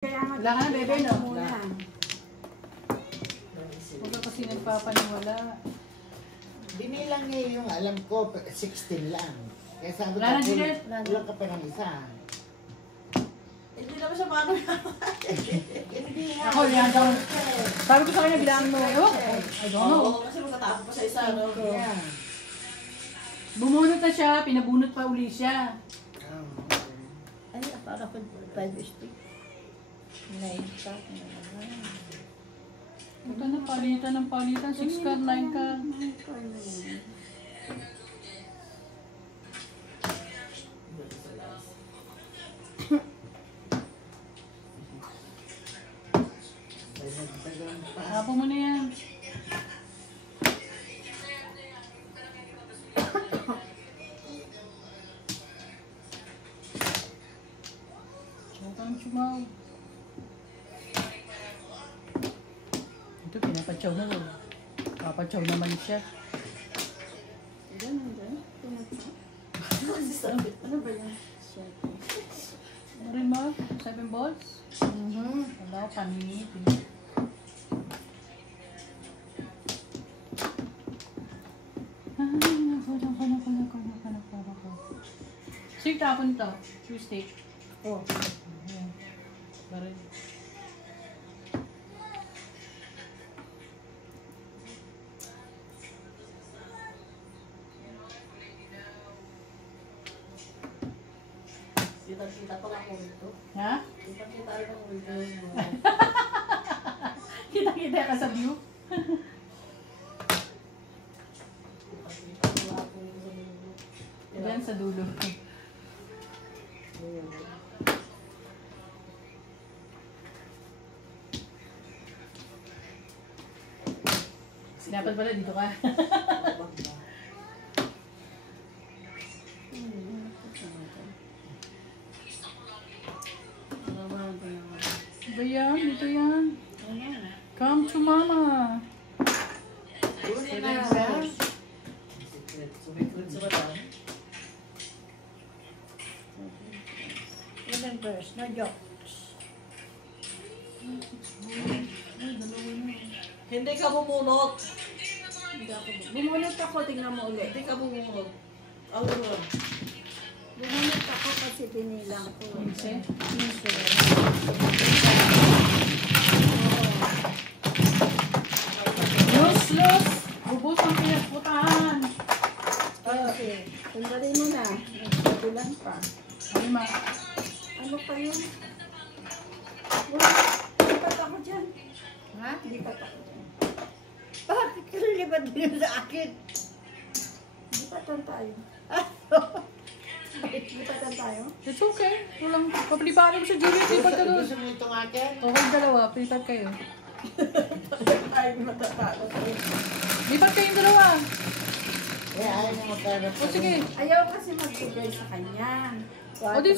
Wala ka na, bebe, no? Wala. Huwag ka kasi nagpapaniwala. Binilang niya yung alam ko, 16 lang. Kaya sabi ko, Wala na, Juliet. kulang ka pa ng isa. Hindi naman siya mano Hindi nga. Ako, yan daw. Sabi ko sa kanya, bilang mo. Ewan ko. I don't know. Oo, kasi magkatapos pa sa isa, no? Yeah. Bumunot na siya, pinabunot pa uli siya. Ay, para ko 5 stick. Nainta. Ito na, palitan ng palitan. 6 ka, 9 ka. Hapo mo na yan. Huwag kang sumaw. Ito, pinapatsaw na rin. Papatsaw naman siya. Ano ba yan? Ano rin mo? 7 balls? Wala ko paningit. Sige, tapon to. True steak. Oh. Ayan. Baril. Kita-kita pa lang ako dito. Ha? Kita-kita rin ako dito. Kita-kita ka sa view. Kita-kita pa lang ako dito. Diyan sa dulo. Dapat pala dito ka. Ba yan? Dito yan. Come to mama. Kunin na lang. Sumikrit sa madam. Remembers, no jokes. Hindi ka bumunot. Bumunot ako, tingnan mo ulit. Hindi ka bumunot. Ano mo? Bumunot ako kasi binilang ko. Pinse. Los! Ubus ang pinagputahan. Okay, sandali mo na. Nagpagulan pa. Ano ma? Ano pa yun? Wala, lipat ako dyan. Ha? Lipat ako dyan. Bakit ka lipat din sa akin? Lipatan tayo. Lipatan tayo? It's okay. Walang papliparin sa Juliet. Lipat ka doon. Gusto mo itong akin? Okay, dalawa. Lipat kayo. Ay, matatalo. Lipat kayong dalawa. Eh, ayaw mo magkarap. O sige. Ayaw kasi magbigay sa kanya. O di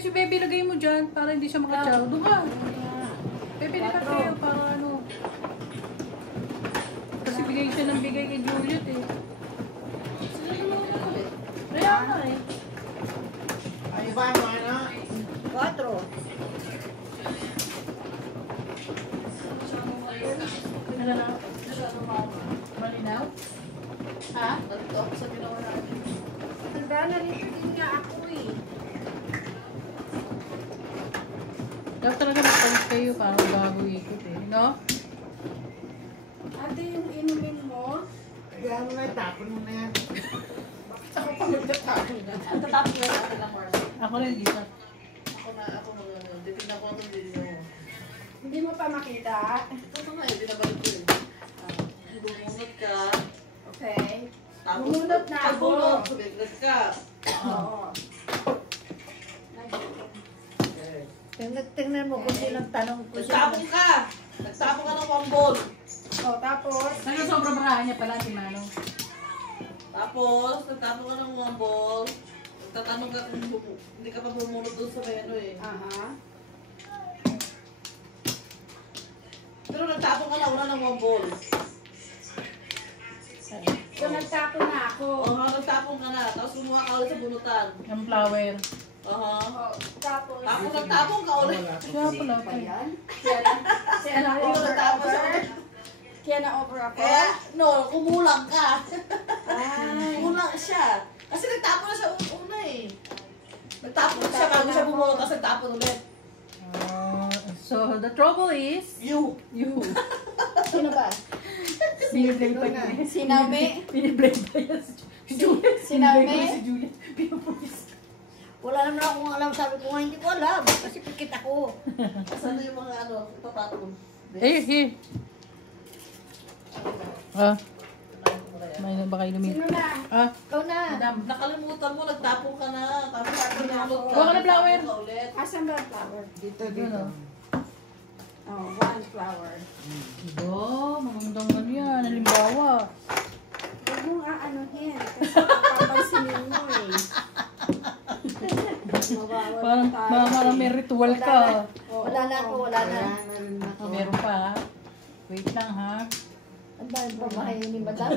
si Bebe lagay mo dyan para hindi siya makatsaw. Doon ka. Bebe, lipat kayo para ano. Kasi bigay siya ng bigay kay Juliet eh. Kaya nga eh. Ay, ba mo ano? 4. Ano na? Malinaw? Ha? Nandito ako sa ginawa natin. Handa na rin din nga ako eh. Dapat talaga magpalit kayo para bago ikot eh. No? Ate, yung inumin mo, Kaya mo na, tapon mo na yan. Ako pa magtatapon na. Ang tatapon na natin lang, Marcy. Ako rin dito. Ako titignan ko itong video mo. hindi mo pa makita. Ito nga eh, binabalik ko eh. Bumunot ka. Okay. Tapos, Bumunot na ako. Bumunot, sumikrit ka. Oo. Okay. Tingnan mo kung sinong tanong ko Nagtapon ka! Nagtapon ka ng wambol. O, tapos, Sana sobrang barahan niya pala si Manong. Tapos, nagtapon ka ng wambol. Nagtatanong ka kung hindi ka pa bumunot doon sa menu eh. aha. Pero nagtapon ka na una ng wambol. So, nagtapon na ako. Oo, nagtapon ka na. Tapos kumuha ka ulit sa bunutan. Yung flower. Aha. Tapos, Tapos nagtapon ka ulit. Wala Siya ko. pala. pa yan. Kaya na-over Tapos ako. ulit. Kaya na-over ako. Kaya, no, kumulang ka. Ay. Kulang siya. Kasi nagtapon na siya una eh. Nagtapon na siya bago siya bumulo, tapos nagtapon ulit. So, the trouble is, You. you. Sino ba? Biniblame pa niya. Si Naomi? Biniblame pa niya si Juliet. Si Naomi? Biniblame ko si Juliet. Pinupulis. Wala naman akong alam. Sabi ko nga, hindi ko alam. Kasi pikit ako. Saan yung mga ano, itatapon? Here. May na ba kayo lumin? Sino na? Ikaw na. Madam. Nakalimutan mo, nagtapon ka na. Tapos pinulot ka. Huwag ka na flower. nagtapon ka ulit. Asan ba ang flower? Dito. Ano? Oh, one flower. Magandang ano yan. Halimbawa. Huwag mong aanuhin. Kasi papansinin mo eh. Mawawala tayo. Parang may ritual ka. Wala na ako, wala na. Wala na rin ako. Meron pa ha. Wait lang ha. Ang dahil pa mahay ni Madam.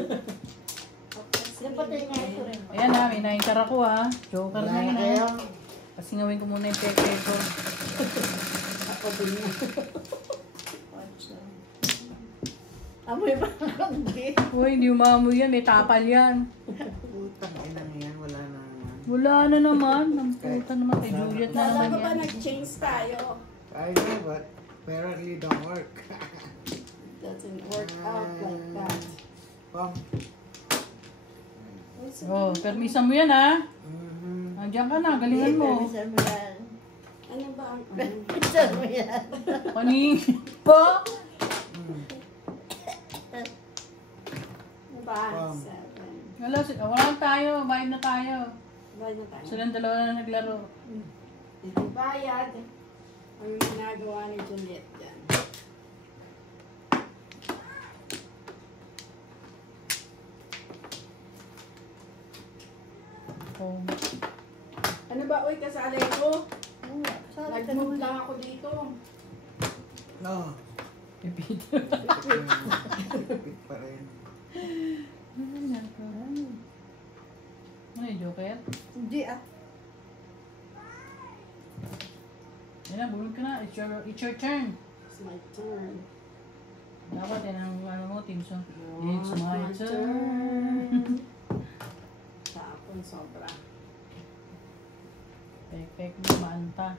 Napatay nga ito rin. Ayan ha, may naintar ako ha. Joker Wala na na yun kayo. ha. Kasi ngawin ko muna yung peke ko. Ako din na. Amoy ba ang kambi? Uy, hindi umamoy yan. May tapal yan. Putang inang yan. Wala na naman. Wala na naman. Ang puta naman kay Juliet na Kala naman ko ba yan. nag-change tayo? I know, but apparently don't work. Doesn't work out like that. Pam. Oh, permisan mo yan ha. Mhm. Andiyan ka na, galingan mo. Permisan mo yan. Ano ba ang permisan mo yan? Kaning pa? Ano ba? Pam. 7. Wala tayo, bayad na tayo. Bayad na tayo. Silang dalawa na naglaro. Bayad. Ang ginagawa ni Juliet dyan. Oh. Ano ba, uy, kasalay ko? Nag-move lang ako dito. No. Repeat. Repeat pa rin. Ano yung Joker? Hindi ah. Yan na, bulog ka na. It's your turn. It's my turn. Dapat yan ang ano mo, team song. Oh, It's my turn. Sa akin, sobra. Pek mo, maanta.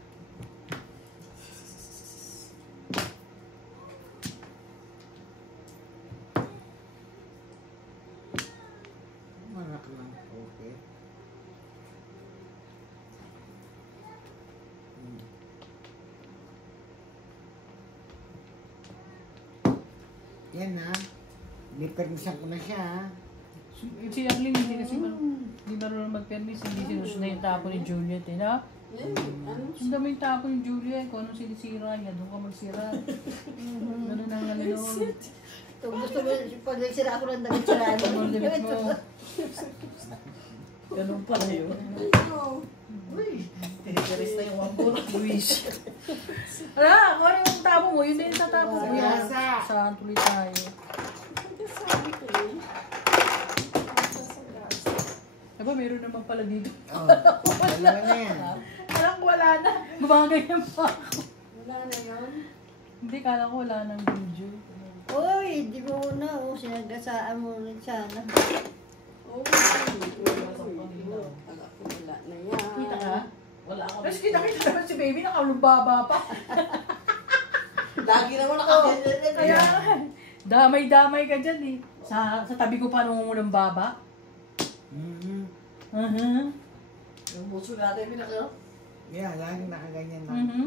Manak lang. Okay. Yan ha. Nipermisan ko na siya ha. Si Arlene hindi kasi hindi marunong mag-permis, hindi sinus na yung tapo ni Juliet eh, na? Ano? Sundan mo yung tapo ni Juliet, kung anong sinisira niya, doon ka magsira. Ganun ang ano yun. Kung gusto mo, pag nagsira ako ng damit siraan Ano ang limit mo? Ganun pala yun. Uy, tinigaris na yung wambol. Luis. Ala, kung ano yung tapo mo, yun din sa tapo mo. Gasa. Saan tuloy tayo? Sabi ko eh. Diba, meron naman pala dito. Oh, dalawa na yan. Alam ko wala na. Babagay na pa ako. Wala na yun. Hindi, kala ko wala nang video. Uy, di mo na. Oh, sinagasaan mo rin sana. Oh, wala na yan. Kita ka? Wala ako. Tapos kita naman si baby, nakalumbaba pa. Lagi naman nakaganyan. Kaya, damay-damay ka dyan eh. Sa tabi ko pa nung unang baba. Mhm. Yung buso natin, pinaka. Yeah, lagi nakaganyan lang. Mhm.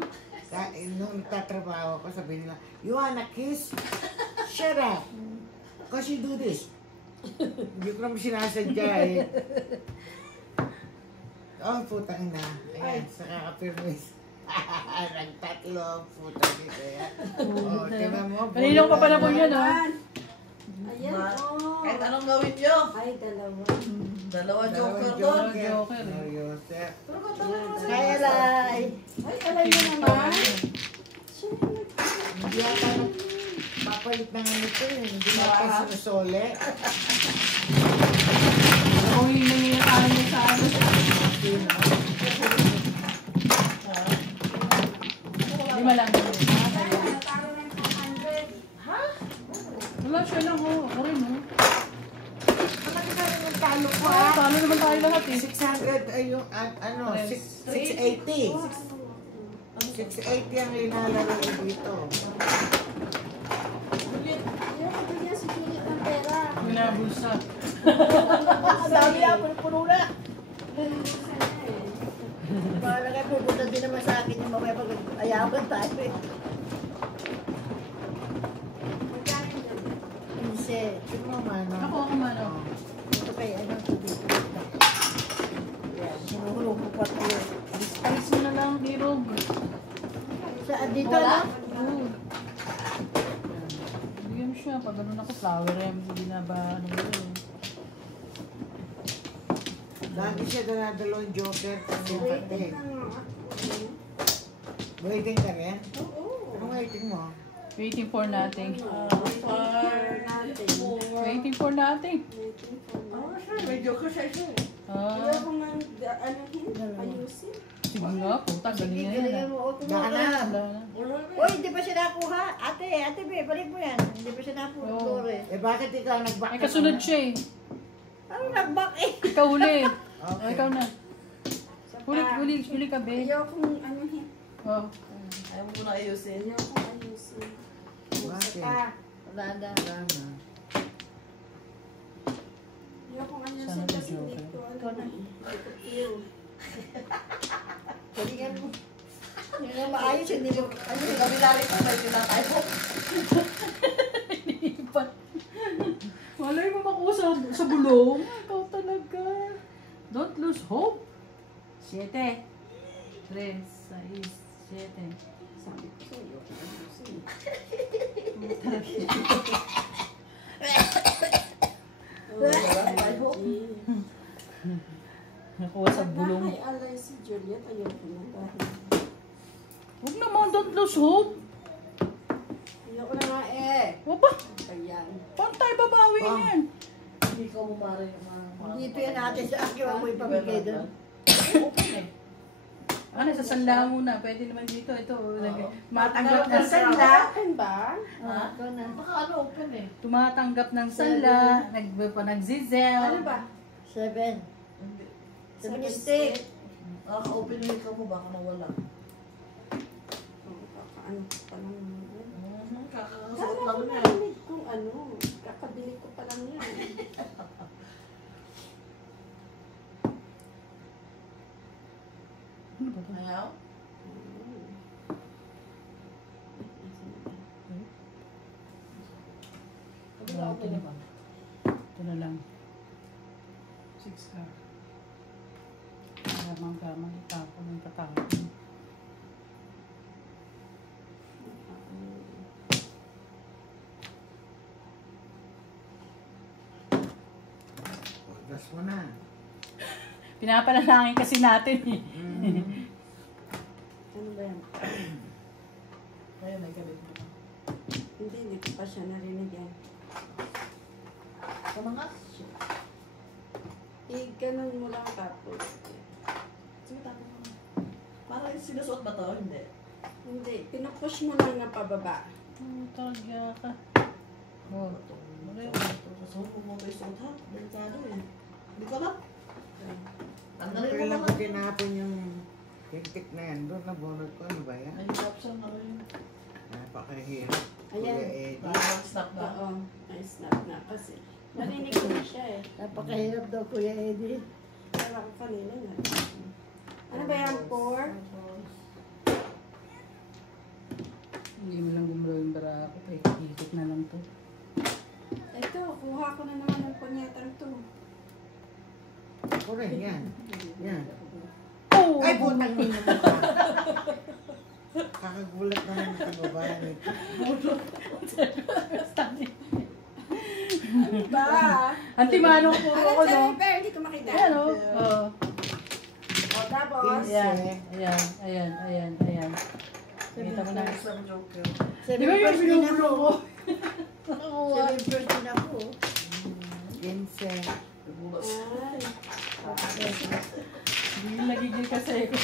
Nung nagtatrabaho ko, sabi nila, you wanna kiss? Shut up! Because you do this. Hindi ko naman sinasadya eh. Oh, putang na. Ayan, sa kakapirmis. Nagtatlo, putang dito yan. Oh, tingnan mo. Kanina ko pa pala po yan, oh. Ayan, oh. Kahit anong gawin nyo. Ay, dalawa. Dalawa joker Dalawang doon. Joker, eh. Seryoso. Pero ba't talaga Kaya alay. Ay, alay mo naman. Hindi yata papalit na nga nito eh. Hindi yata sinusole. Ako yung nangyayakalan niya sa ano. Lima lang. Natalo na yung 400. Wala siya lang, oh. Ako rin, oh. Bakit ka yung talo ko Ah, paano naman tayo lahat, eh? 600 ay yung, ano, 680. 680 ang linalaro ko dito. Ayun, bigyan si Juliet ng pera. Minabusa. Ang dami yan, puno na. Para kayo pupunta din naman sa akin yung mamaya pag ayawan tayo eh. Pinse. Sino mo mano? Ako man, oh. Ito kay ano, tubig. Yan, sinuhulog ko pa tayo. Spice mo na lang, Hero. Sa dito Wala? na? Oo. Bigyan mo siya. Pag ganun ako, flower em. Hindi na ba, ano yun? Lagi siya dalawang joker. Waiting lang. Waiting ka rin? Anong waiting mo? Waiting for nothing. Natin. Waiting for nothing. Oo, siya. Medyo ko siya siya. Ah, Ayusin. sige nga, puta. Galing na yan. Galingan ah. mo. O, Baka kumuha na. ka. Wala na. Wala na. Uy, hindi pa siya nakuha. Ate, Be, balik mo yan. Hindi pa siya nakuha. Oo. Flores. Eh bakit ikaw nag-back? Ay, kasunod siya eh. Ano nag-back eh? Ikaw huli. O, Okay. ikaw na. Huli ka, be. Ayokong ano eh. Oh. Ayaw mo muna ayusin. Ayokong ayusin. Bakit? Wala na. Wala na. Ayokong Sana ayusin ba kasi hindi joker? ko ano na. Hindi ko feel. Galingan mo. Hindi na maayos, hindi mo. Ano Yung eh. gabi namin kung may tinatay mo. Iniipan. Malay mo makuha sa bulong. Ikaw talaga. Don't lose hope. 7. 3, 6, 7. Sabi ko sa'yo, ayokong ayusin. I hope. Nakuha sa bulong. Ay, alay si Juliet, ayoko na dahil. Huwag naman, don't lose hope. Ayoko na nga eh. Huwag ba? Ayan. Paano tayo babawi yan? Hindi ko mumari. Dito yan natin sa akin, wag mo ipamigay doon. Open eh. Ano, sa sanla muna. Pwede naman dito. Ito, Matanggap matanggap ng ng sanla. sanla. Akin ba? Ha? Ikaw na. Baka ano open eh. Tumatanggap ng sanla. Nagzizel. Ano ba? 7. Hindi. 7 stick. Nakaka-open yung ikaw mo, baka nawala. Ano pa lang. Kakakasuot lang Kala ko niya. narinig kung ano. Kakabili ko pa lang yan. Ano ba ito? Ayaw? Kabila okay naman. Ito na lang. 6 ka. Gamang-gamang itapon ng tatapon. Gas mo na. Pinapanalangin kasi natin eh. Ano ba yan? Kaya may kabit mo. Hindi ko pa siya narinig yan. Sa mga? I-ganon mo lang tapos. Sige, tapos mo. Parang sinusuot ba to? Hindi. Hindi, pinupush mo lang na pababa. Talaga ka. Oh. Sa suot mo may suot ha? Delikado eh. Hindi ka ba? Tanggalin mo Kailan naman. ko tinapon yung tintik na yan. Doon nabunod ko. Ano ba yan? Nahihirap siya na rin. Napakahirap. Ayan. Kuya Eddie. Parang snap na. Oo, ay snap na kasi. Narinig ko na siya eh. Napakahirap daw Kuya Eddie. Kaya ko kanina na. Ano ba yan, 4? Hindi mo lang gumulaw yung bara ako. Ikot na lang to. Ito, kuha ko na naman ng punyetang to. Ako rin, yan. Yan. Oh! Ay, butang mo naman ka. Kakagulat na lang sa babae nito. Ano ba? Antimanong po Ano ako, no? sa repair? Hindi ko makita. Ayan, oh. Oh. O, tapos, Ayan, ayan. Kita mo na. Isang joker. Di ba yung binubulo ko? 7 first din ako. 15. Nabulas. Ay. Hindi nagigil kasi ako.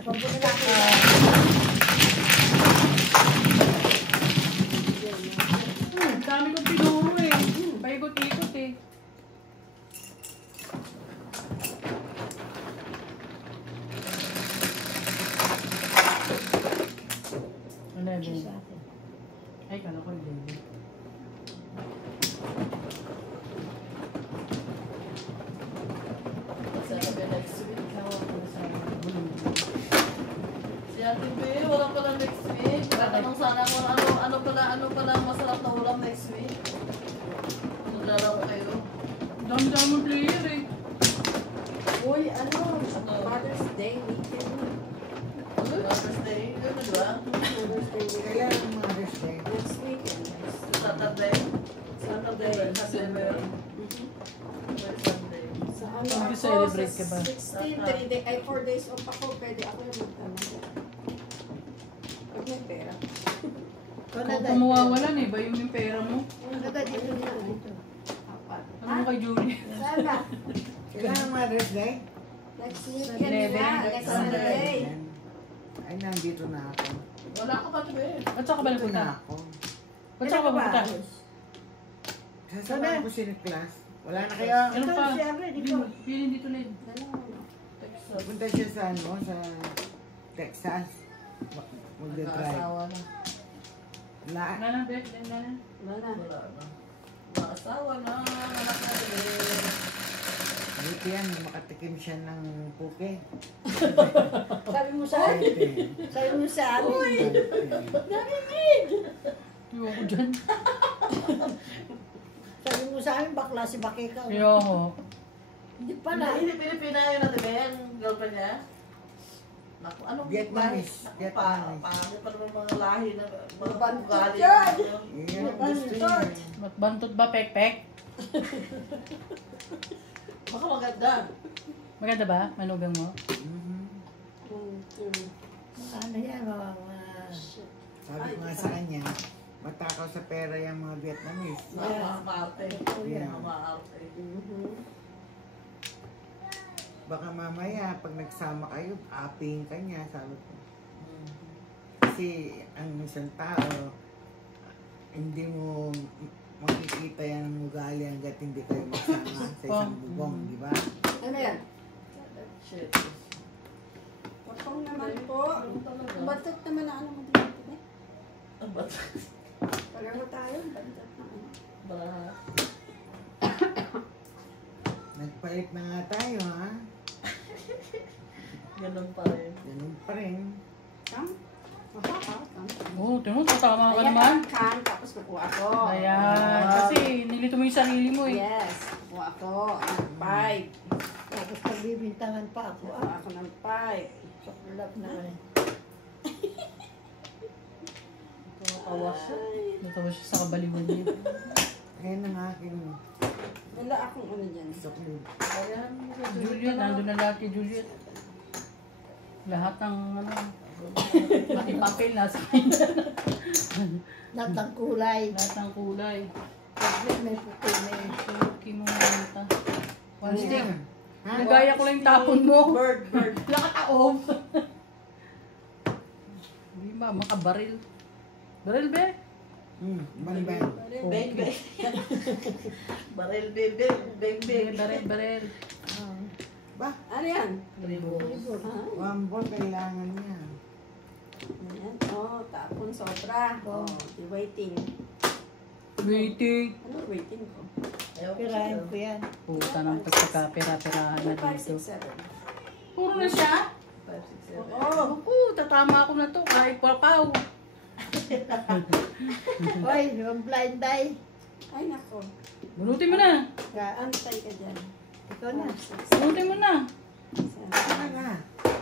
Pabunin natin. Ang dami kong tinuro eh. Paikot-ikot eh. Ano yun? Ay, kala ko yung baby. Sabi next week. Nawa ko sa bulong. Si Ate Bea, wala pala next week. Tatanong sana kung ano pala masarap na ulam next week. Naglalaro kayo. Dami-dami mong player eh. Uy, ano? Father's Day weekend. Mother's Day, yun na ba? Father's Day weekend. Kaya ang Mother's Day. Next weekend. Saturday. Saturday. Saturday. Sunday. Sa ano Mag-celebrate ka ba? 16, 3 day, ay 4 days off ako. Pwede ako yung magtanong. Pag may pera. Kung mawawalan eh, ba yung pera mo? Agad dito na ito. Apat. Ano mo kay Julie? Sana. Kailan ang Mother's Day? Next weekend na. Next Sunday. Ay, nandito na ako. Wala ka pa, Ate Bea. Ba't saan ka ba Dito nagpunta? na ako. Ba't saan ka ba pupunta? Sasamahan ko si Niklas. Wala na kayo. Ano pa? Feeling dito na yun. Texas. Punta siya sa ano, sa Texas. Mag-drive. Nakasawa na. La, Nana, Beth, Nana. Wala. Wala na. Nakasawa na. Anak na rin. dito yan, makatikim siya ng puke. Sabi mo sa amin. Sete. Sabi mo sa amin. Iwan ko dyan. Sabi mo sa amin, bakla si Bakika. Ayoko. Hindi pala. Hindi Pilipina yun natin ba yan? Girlfriend niya? Naku, anong Vietnamese. Naku, Vietnamese. paano pa naman mga lahi na mga Bantot ugali. yan. Yan ang gusto niya. Bantot ba, pek-pek? Baka maganda. Maganda ba? Manugang mo? Mhm. Ano yan, mga... Sabi ko nga sa kanya, matakaw sa pera yung mga Vietnamese. Mga maarte. Yeah. Mga maarte. Baka mamaya, pag nagsama kayo, aping ka niya, sabi ko. Kasi ang isang tao, hindi mo makikita yung ugali hanggat hindi kayo magsama sa isang bubong, di ba? Ano yan? Shit. Patong naman po. Talaga. Batot naman na ano mo dito. Eh. Ang ba't? Pareho tayo, batot na ano. Ba? Nagpalit na nga tayo, ha? Ganun pa rin. Ganun pa rin. Kam? Kam? Oo, tingnan mo, tama ka Ayan, naman. kam, tapos nakuha ko. Ayan, kasi nilito mo yung sarili mo eh. Yes, nakuha ko. Ang 5. Tapos pagbibintangan pa ako. Nakuha ako ng 5. Chocolate na eh. Tumatawa siya. Natawa siya sa kabaliwan niya. Ayan ang aking Wala akong ano dyan. suklid. Ayan. Juliet, nandun na lahat kay Juliet. Lahat ng ano, pati papel nasa kanya. Lahat ng kulay. Lahat ng kulay. May puti, may Suki mo manta. One stick. Ha? Nagaya ko lang yung tapon mo. Bird. Nakataob. Hindi ba, makabaril. Baril be? Banban. Bang bang. Baril bebel. Bang bang. Baril. Ba? Ano yan? Ribo. Ah, Wambol kailangan niya. ayan. Oh, tapon sobra. Oh, di waiting. Waiting. Ano waiting ko? Ayaw ko Pirahin siya. ko yan. Puta ng pagkakapira-pirahan na 5, dito. 6, 7. Puro na siya? 5, 6, 7. Oo. Ako, tatama ako na to. Kahit papaw. Hoy, yung blind die. Ay, nako. Bunutin mo na. Antay ka dyan. Ikaw na. Bunutin mo na. Ano na?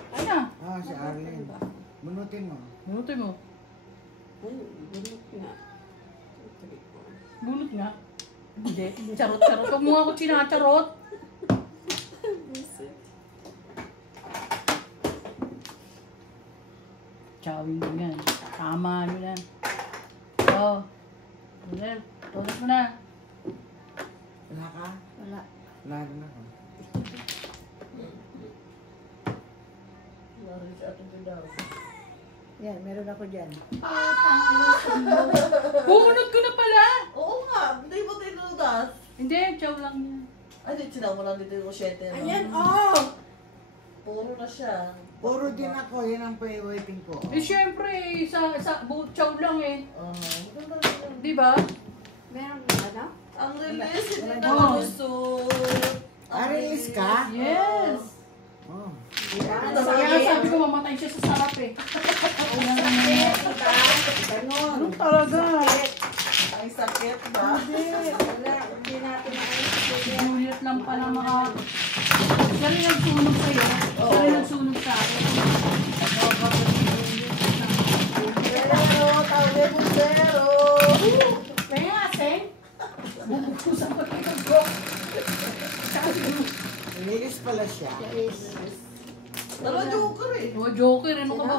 Ay na. Ah, si Arlene. Bunutin mo. Bunutin mo. Ay, bunot nga. Bunot nga. Hindi. Charot-charot. Huwag mo ako sinacharot. Chawin mo yan. Tama nyo na. Oh. Tunel. Tunel mo na. Wala ka? Wala. Wala rin ako. Wala rin si Ate Pidaw. Yan, meron ako dyan. Bumunod ko na pala! Oo nga, hindi mo tinudas. Hindi, chow lang yan. Ay, di sila mo lang dito yung 7. Ayan, oh! Puro na siya. Puro din ako, yan ang waiting ko. Eh, syempre, chow lang eh. Maganda rin yun. Di ba? Meron ba na? Ang release, hindi Wala. naman Oh. gusto. Release ka? Yes! Oh. Kaya sabi ko, mamatay siya sa sarap eh. Ganon. Ano talaga? Ang sakit ba? Wala, hindi natin Juliet lang pala mga... Siya rin nagsunog sa'yo. Siya rin nagsunog sa akin. Pero, tawag mo zero. Kaya nga, Seng. Bubuksusan ko ito, bro. Release pala siya. Dalawa joker eh. Oh, joker, ano ka ba?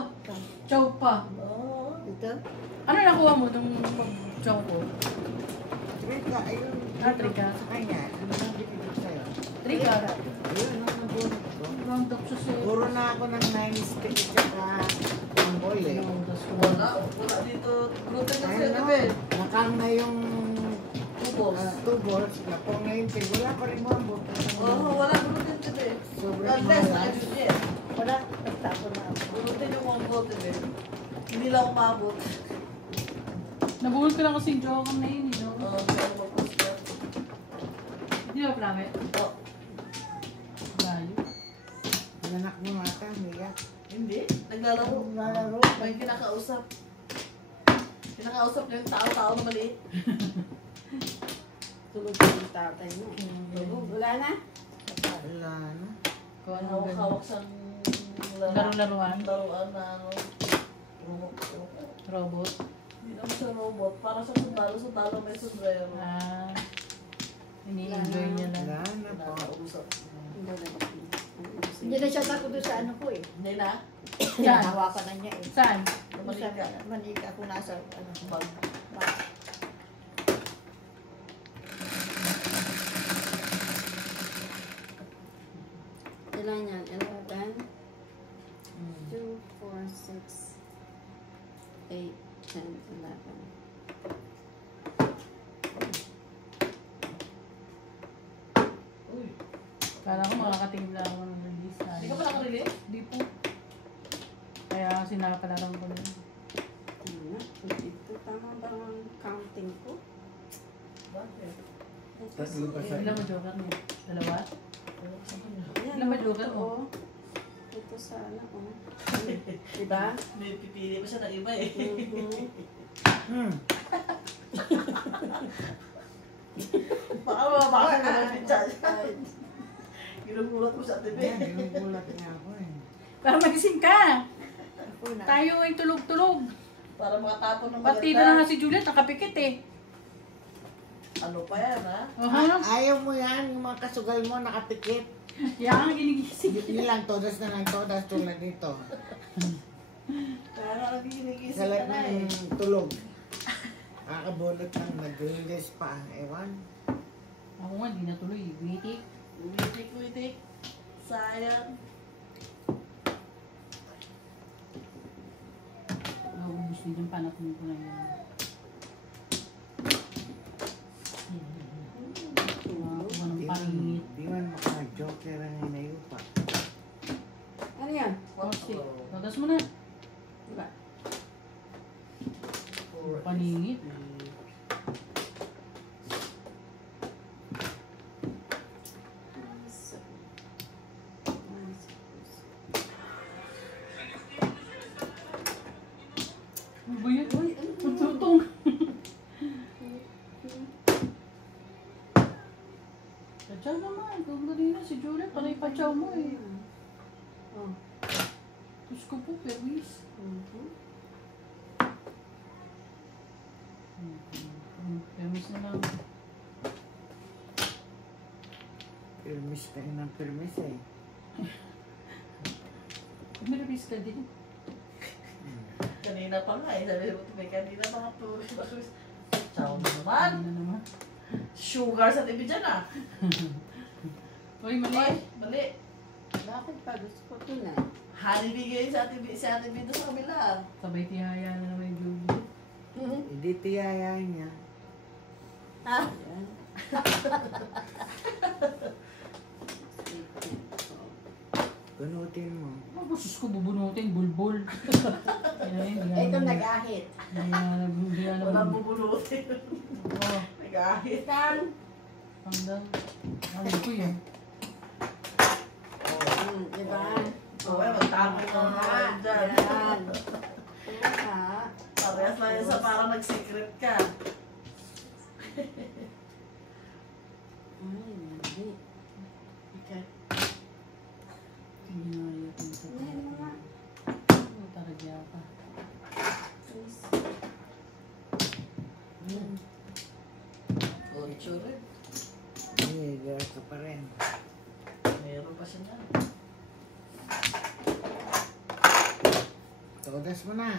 Chow pa. Oh. Ito? Ano nakuha mo itong chow ko? Trika, ayun. Trika. Sa kanya, ano nang binigay sa'yo? Trika. Ayun, ang nabunod ko. Round up siya sa'yo. Puro na ako ng 9 stick tsaka ang boil eh. Wala. Wala dito. Gluten kasi Ayun ano na, ba? nakang na yung Tubos. 2 balls, napong na yung tig. Wala pa rin mo ang buto. Oo, wala gluten kasi. Sobrang Unless na malas. yun yan. Wala, nagtapon na ako. Gluten yung mga gluten eh. Hindi lang umabot. Nabunod ko lang kasing joker na yun, eh, no? Pero mag-post na. Di ba, Plamet? Oh, Bayo. Nanak mo mata, Mia. hindi. Naglalaro. Lalaro. May kinakausap. Kinakausap niya yung tao-tao na maliit. tulog yung tatay mo. Tulog. Wala na? Wala na. Kung ano ganun. Hawak-hawak siyang Laro-laruan. laruan na ano. Robot. Robot. Hindi naman siya robot. Para sa sundalo may sombrero. Ah. Ini-enjoy niya na. Wala na po. Kinakausap. Hindi na. Hindi na siya takot doon sa ano ko eh. Hindi na. Saan? Hawakan na niya eh. Saan? Doon sa Manika. manika ako nasa ano. Bag. bag. Ilan yan? 11, 2, 4, 6, 8, 10, 11. Uy. Kala ko makakatingin lang ako ng release. Hindi ka pa nakarelate? Hindi po. Kaya sinapalaran ko na. Ano na? Ito tama ba ang counting ko? Bakit? Tatlo pa sa Ilan mo joker niya? Dalawa? Ayan, Ilan ba oh, joker ito, mo? oh. Ito sana, oh. Diba? May pipili pa siya ng iba eh. Mhm. Baka naman pizza siya. Ginugulat mo sa TV. Yan, ginugulat niya ako eh. Para magising ka! Ako na. Tayo ay tulog-tulog. Para makatapon ng Partida na nga si Juliet, nakapikit eh. Ano pa yan ha? Ayaw mo yan, yung mga kasugal mo nakapikit. Yan, ginigising. Yun lang, todas na lang todas tulad dito. Kaya nga nagigising Sa ka lahat na eh. ng tulog. Kakabulot lang, nag-release pa. Ewan. Ako nga, di natuloy. Waiting. Witik. Sayang. Naubos din yung panatong ko na yan. Mga ng pangingit. Di man maka-joker ang inayupa. Ano yan? Kasi, tatas mo na. Diba? Paningit. Ano ba yan? Uy, ano ba? Ang tutong. Pachaw naman. Kung kanina si Juliet, panay pachaw mo eh. Oh. Diyos ko po, perwis. Mhm. Permis na lang. Permis ka rin ng permis eh. Permis ka din. Kanina pa nga eh. Sabi mo, may kanina pa nga po. Ciao na naman. Ano na naman? Sugar sa TV dyan ah. Uy, mali. Ay, mali. Bakit pa? Gusto ko ito na. Honey bigay sa ate Bito sa kabila. Sabay tihaya na naman yung Julie. Hindi tiyaya niya. Ayan. Gunutin mo. Oh, sus ko bubunutin, bulbul. Ito nag-ahit. Walang bubulutin. Oo, Nag-ahit. Tan. hanggang. Ano ko yan? Diba? Oo, magtapon mo naman dyan. Yan. Tama. Parehas lang yun sa parang nag-secret ka. Ay, hindi. Okay. Ginayat mo sa Ngayon mo nga. taragya ka. Please. Ocho rin. Hindi, ka pa rin. Meron pa siya na. Todas mo na.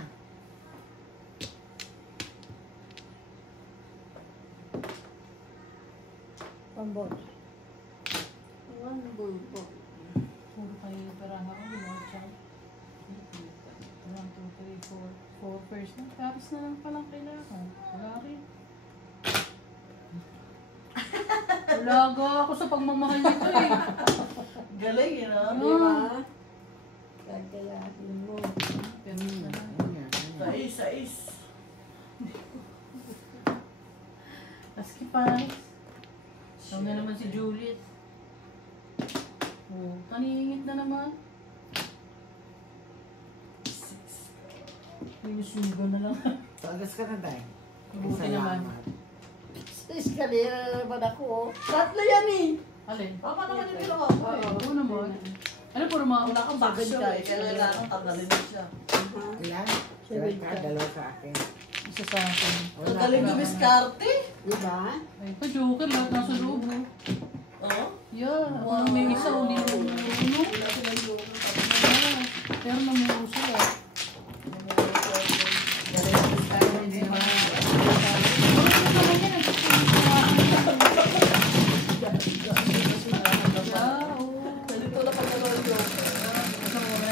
Pambot. One bulbo. Puro kayo perahan ko, no? Tsaka. 1, 2, 3, 4. 4 first na. Tapos na lang palang kailangan. Wala rin. Walaga ako sa pagmamahal nito eh. Galing yun, no? Di ba? Gagayahin mo. Pero na lang. Ayan, ayan. Sais. Aski pa. Tawag na naman si Juliet. Oh, taningit na naman. Inusugo na lang. Todas ka na, Day. Mabuti naman. Salamat. Sa eskalera na naman ako. Oh. Tatlo yan eh. Alin? Tama naman yung ginawa ko eh. Oo naman. Ano puro mga Wala kang backshow eh. Kailangan tanggalin mo siya. Ilan? Seven Ka, ka. dalawa sa akin. isa sa akin. Wala Magaling ka. dumiskarte. Di ba? Ay, pa joker lahat nasa loob. Oh. Oo. Yeah, ako lang may isa uli yung ulo. Wala silang loob. Pero namuso eh. Galing dumiskarte. Hindi naman. Galing ko na pagdalaw yung joker.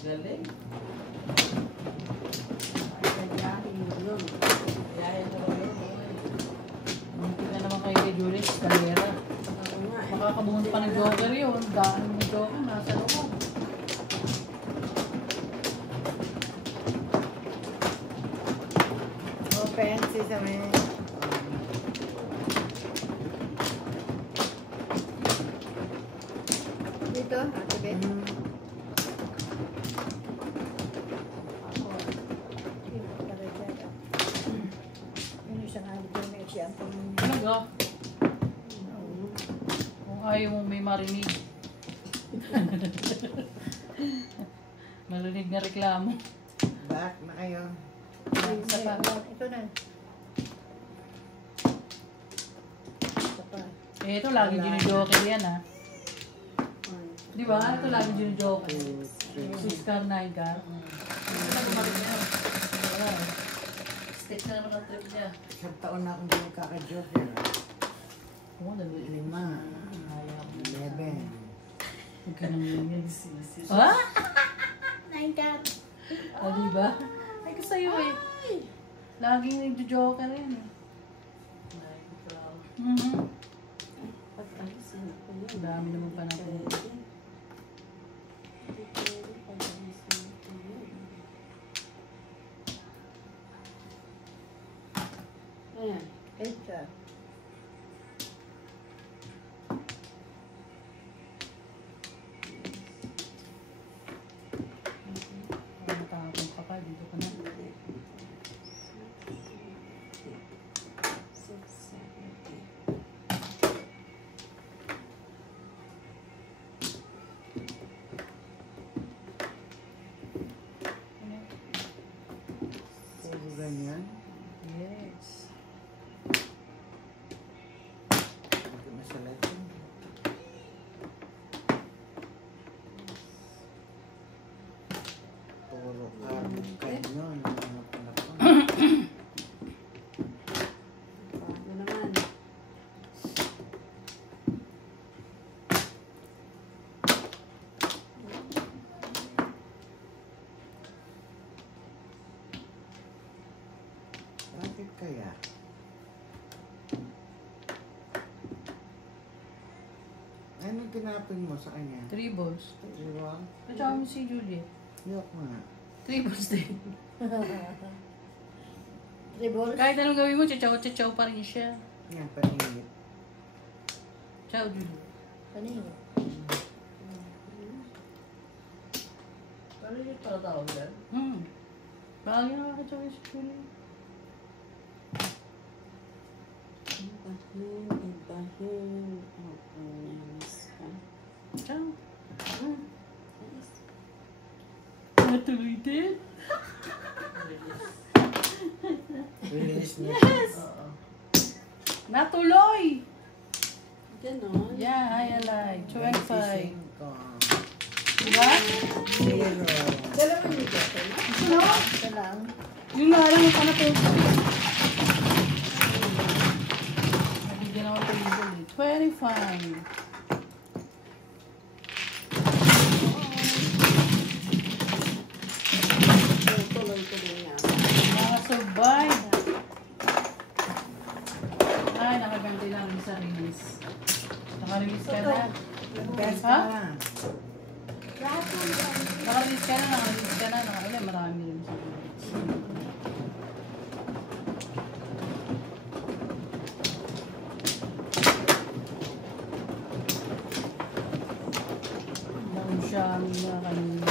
Galing. Gagayahin mo yun. Yahin mo lang yun. Munti na naman kayo kay Juliet, eskalera. Oo nga eh. Makakabuhon pa ng joker yun. Daan ng joker, nasa loob. Open, sesame. Dito, Ate Beth. Mm. Yung isang ano dyan, may shampoo ng Talaga. Kung ayaw mo may marinig. Marinig na reklamo. Back na kayo. Isa pa. Ito na. Ito pa. Eh, ito lagi ginijoker yan ah. Di ba? Ito lagi ginijoker. 6 car, 9 car. Stick na naman ang trip niya. Isang taon na akong hindi kaka-joker. Oo, dalawa. 5, 11. Huwag ka nang yun. Sinisip. Ah? 9 cat. O, di ba? Ay, ko sa'yo eh. Laging nagjo-joker yan eh. Mhm. Pag-alisin ko yun. Ang dami naman pa natin. Pwede. Hindi pwede pag-alisin ko yun. Ayan. Ito. Ang tapon ka pa, dito ka na. 6, 7, 8. Puro ganyan. Yes. Hindi masalat yun. Puro carbon kayo nun. Mga panapang. kaya? Anong tinapin mo sa kanya? 3 balls. Diba? At saka mo si Juliet. Yok nga. 3 balls din. Tribbles. Kahit anong gawin mo, chachaw pa rin siya. Yan, paningit. Ciao, Juliet. Kanino? Ano yung para tawag yan? Bakit yung nakakatsaw si Juliet? Ibahin. Opo, namis ka. Ciao. Yes. Natuloy din. Release niya. Oo. Natuloy! Ganon. Yeah, I like. 25. 25. Diba? Zero. Dalawa niyo dito, no? No? Ito lang. Yung naalam mo pa na po. Nabigyan ako ito yung goal eh. 25. Tuloy-tuloy niya. Nakasurvive. Ay, nakaganti na rin sa release. Naka-release ka na. Best Ha? ka na. Lahat ng yan. Naka-release ka na, naka-release ka na. Naka-release, marami rin sa release. Lang siya na kanina.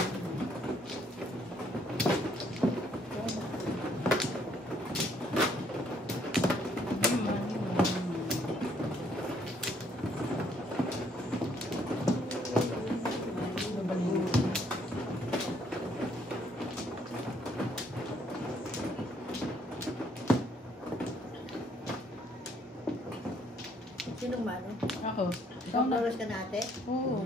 Sinong mano? Ako. Ikaw Isang na. oras ka na ate? Oo.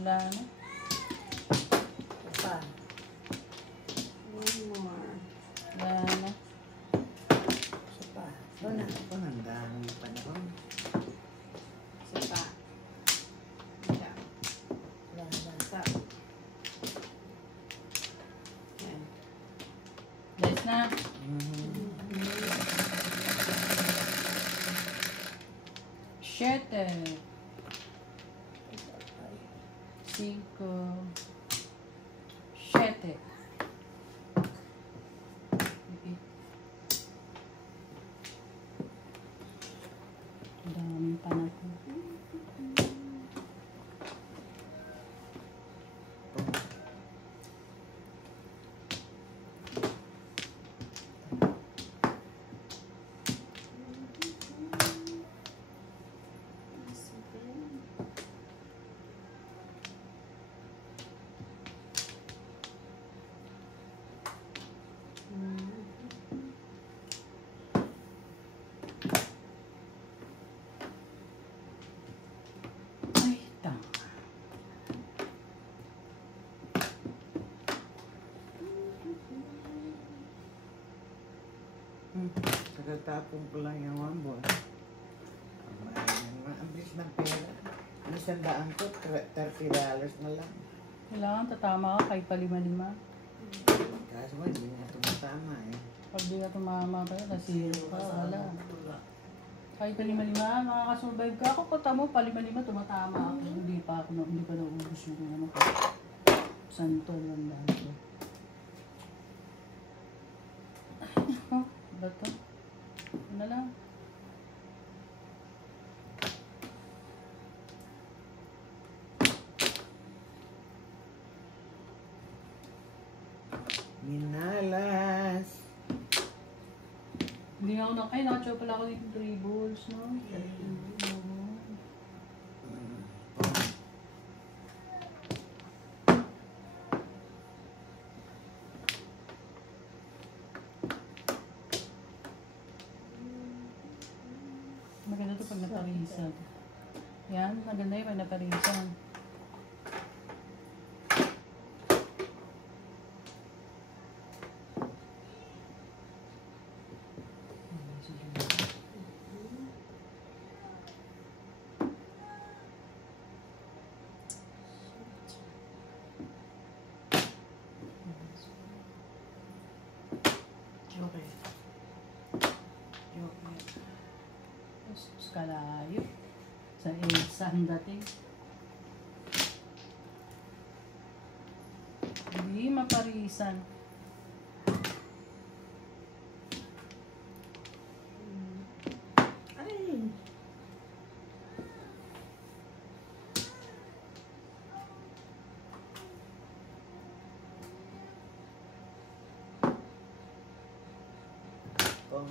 Wala na. Pa. One more. Wala na. Isa pa. Ito na. Ako, nandahan yung panahon. Isa pa. Isa. Wala na. Isa. Yan. Yes na. Siete. 5. 7. Daming panahon. Ay, tama. Katatapon ko lang yung wambon. Ang bilis ng pera. Ang sandaan ko, $30 na lang. Kailangan tatama ka kahit pa 5-5. Kaso nga, hindi nga tumatama eh. Pag di ka tumama pa yun, nasiro ka, wala. Wala. Kahit pa 5-5, makakasurvive ka. Ako pata mo, pa 5-5, tumatama ako. Hindi pa naubos yung ano ko. Santo lang dahil ko. Oh, ba ito? Ano lang? Minalas. Hindi nga ako ay nakachow pala ako dito 3 balls, no? Oo. Maganda to pag naparisan. Yan, maganda yun pag naparisan. kalayo. Sa EDSA ang dating. Hindi maparisan. Ay, Kung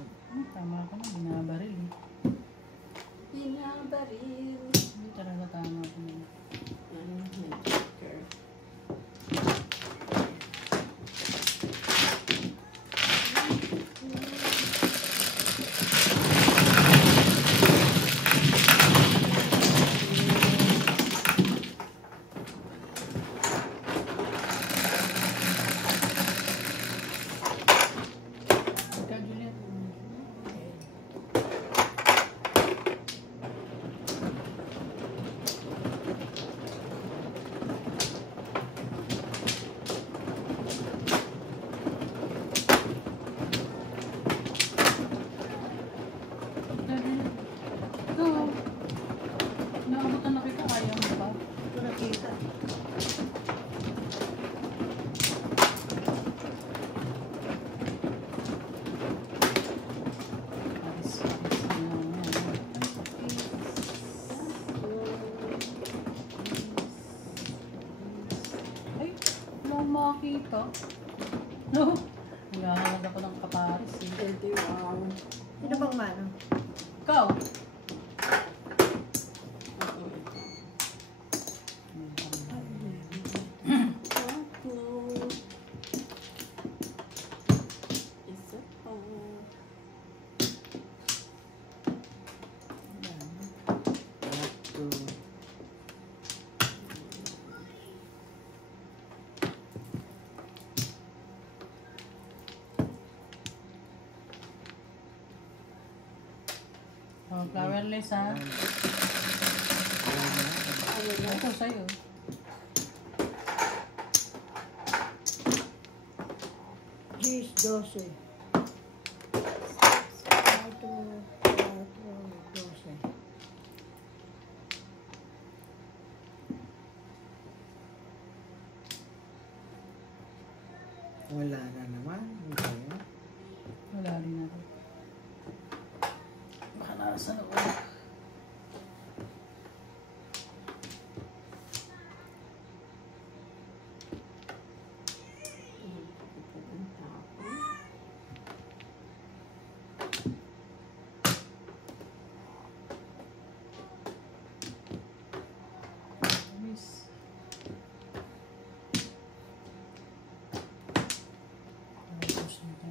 Tama ko na, binabaril eh. binabaril. Hindi talaga tama ko na. Ano, may joker. Ikaw, Juliet. Ikaw, Juliet. Ikaw. Naabutan na kita, kaya mo pa. Ito nakita. Paris, Paris na lang yan. Ay, wala akong makakita. No? Naghahanap ako ng kaparis eh. 21. Sino bang mano? Ikaw? Ako ito. Tatlo. Isa pa. tatlo. Oh, flowerless ha. Ano na? Ito sa'yo. Gis 12. 4, 12. Wala na naman. Hindi. Wala rin ako. Baka nasa loob. Miss. Tapos nito.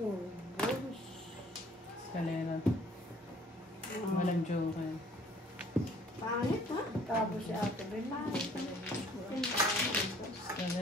Ubos. Eskalera. Oh. Walang joke. Pangit ha? Tapos si ate, may mali. Eskalera.